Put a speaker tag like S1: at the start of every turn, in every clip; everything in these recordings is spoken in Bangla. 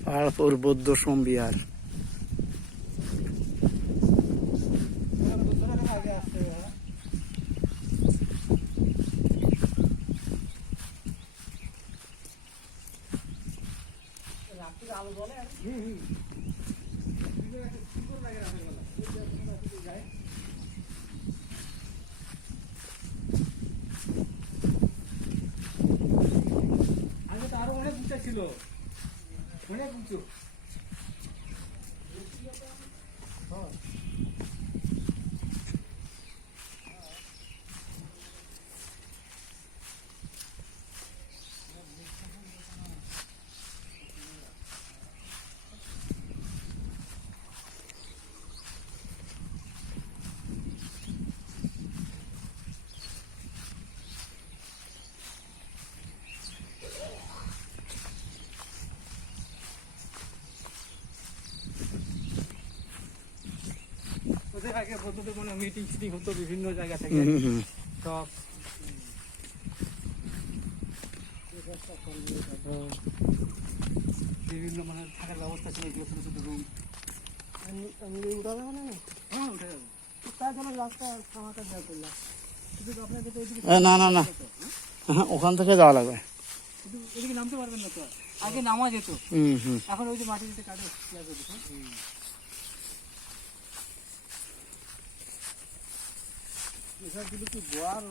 S1: পাহাড়পুর বৌদ্ধ সোমবিহার
S2: আলো বলে হুম হুম আগে তো আরও অনেক উঁচা ছিল। অনেক উঁচু হ্যাঁ ওদের আগে বন্ধুদের মনে মিটিং ফিটিং হতো বিভিন্ন জায়গা থেকে। সব। বিভিন্ন মানে থাকার ব্যবস্থা ছিল এগুলো ছোটো ছোটো রুম উঠা যাবে না হ্যাঁ উঠে যাবে। তার জন্য রাস্তা খামাটা দেওয়া করলাম। তো
S1: না না না। হ্যাঁ ওখান থেকে যাওয়া লাগবে।
S2: ওইদিকে নামতে পারবেন না তো। আগে নামা যেত।
S1: হুম হুম।
S2: এখন ওই যে মাটি দিতে কাটে ইয়া করে কি গোয়ার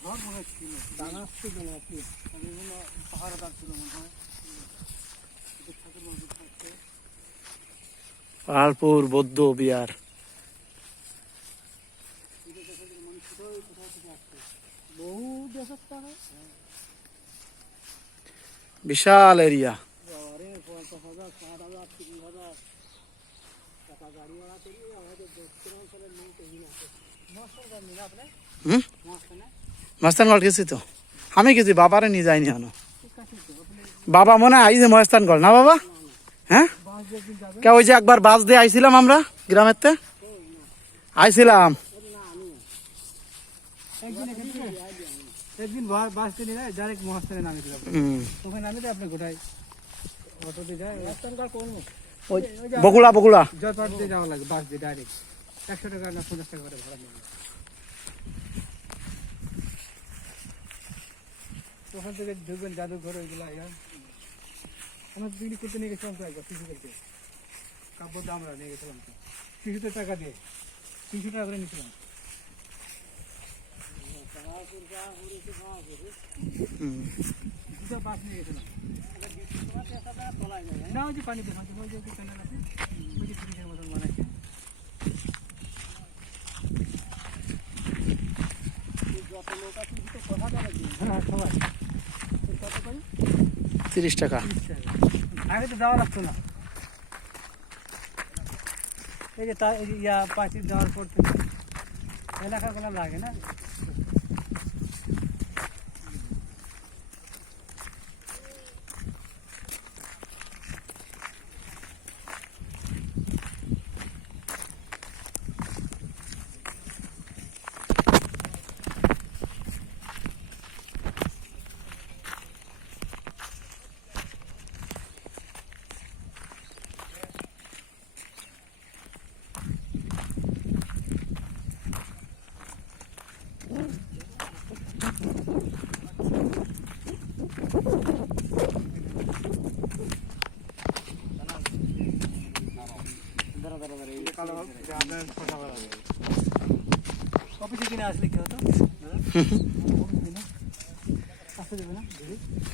S2: ঘর মনে ছিল? দানা ছিল নাকি? বিভিন্ন পাহাড় দাগ ছিল মনে হয়। এদের ঠাকুর মন্দির থাকতে
S1: পাহাড়পুর বৌদ্ধ বিহার বিশাল এরিয়া।
S2: টাকা গাড়ি ভাড়া করি আমাদের লোক
S1: হুম? মস্তানগড় গেছি তো। আমি গেছি, বাবারে নিয়ে যাইনি
S2: আপনি
S1: বাবা মনে হয় আইছে মস্তানগড় না বাবা? হ্যাঁ? কে ওই যে একবার বাস দিয়ে আইছিলাম আমরা গ্রামের তে আইছিলাম
S2: একদিন বাস ডাইরেক্ট একশো টাকা না পঞ্চাশ টাকা করে ভাড়া নেবে। ওখান থেকে ঢুকবেন জাদুঘর, ওইগুলো, ইয়া। আমরা বিক্রি করতে নিয়ে গেছিলাম তো একবার শিশু করতে কাব্য আমরা নিয়ে গেছিলাম তো। শিশুতে টাকা দিয়ে। তিনশো টাকা করে নিয়েছিলাম। দুটো বাস নিয়ে গেছিলাম। না, ওই যে পানি দেখাচ্ছে ওই যে ক্যানেল আছে ওই যে ব্রিজের মতন বানাচ্ছে যত লোক আছে দুটো কথা বলে হ্যাঁ সবাই
S1: তিরিশ টাকা।
S2: আগে তো দেওয়া লাগতো না। এই যে তা ইয়া পাঁচিল দেওয়ার পর এলাকাগুলো লাগে না?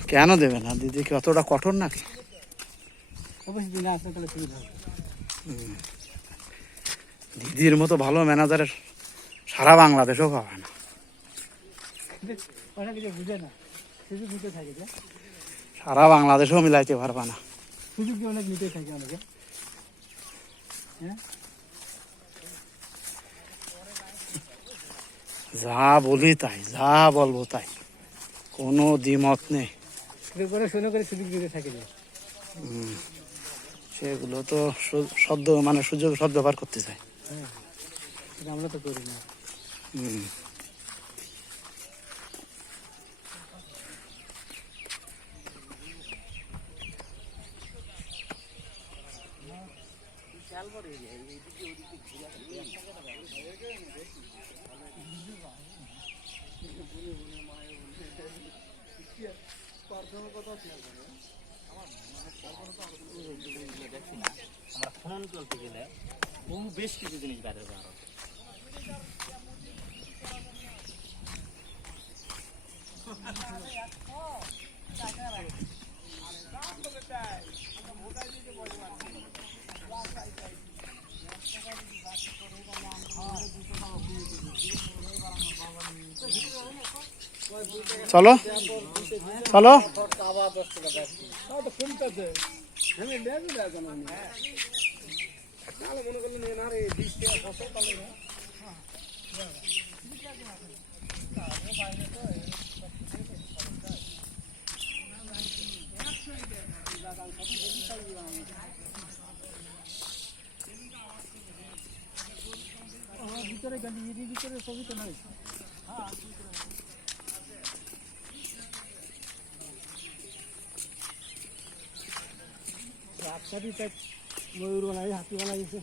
S2: কিনে দেবে না? দিদি
S1: কি অতটা কঠোর নাকি? দিদির মতো ভালো ম্যানেজারের সারা বাংলাদেশেও পাবে না। সারা বাংলাদেশেও মিলাইতে পারবা না।
S2: সুযোগ অনেক নিতে থাকে অনেকে?
S1: যা বলি তাই যা বলব তাই। কোনো দ্বিমত নেই। সেগুলো তো সদ্য মানে সুযোগ সদ্ব্যবহার করতে চায়।
S3: হ্যাঁ আমরা তো করি না।
S1: হুম।
S4: আমরা খনন চলতে গেলে বহু বেশ কিছু জিনিস বাইরে বার হয়।
S1: চলো চলো
S3: কমতেছে আমি লেবু দেখেন আমি নাহলে মনে করলেন এ না রে বিশ টাকা ফসল পালে না ভিতরে ভিতরে ছবি তো নাই। রাস্তাটি ময়ূর বানাই হাতি বানাইছে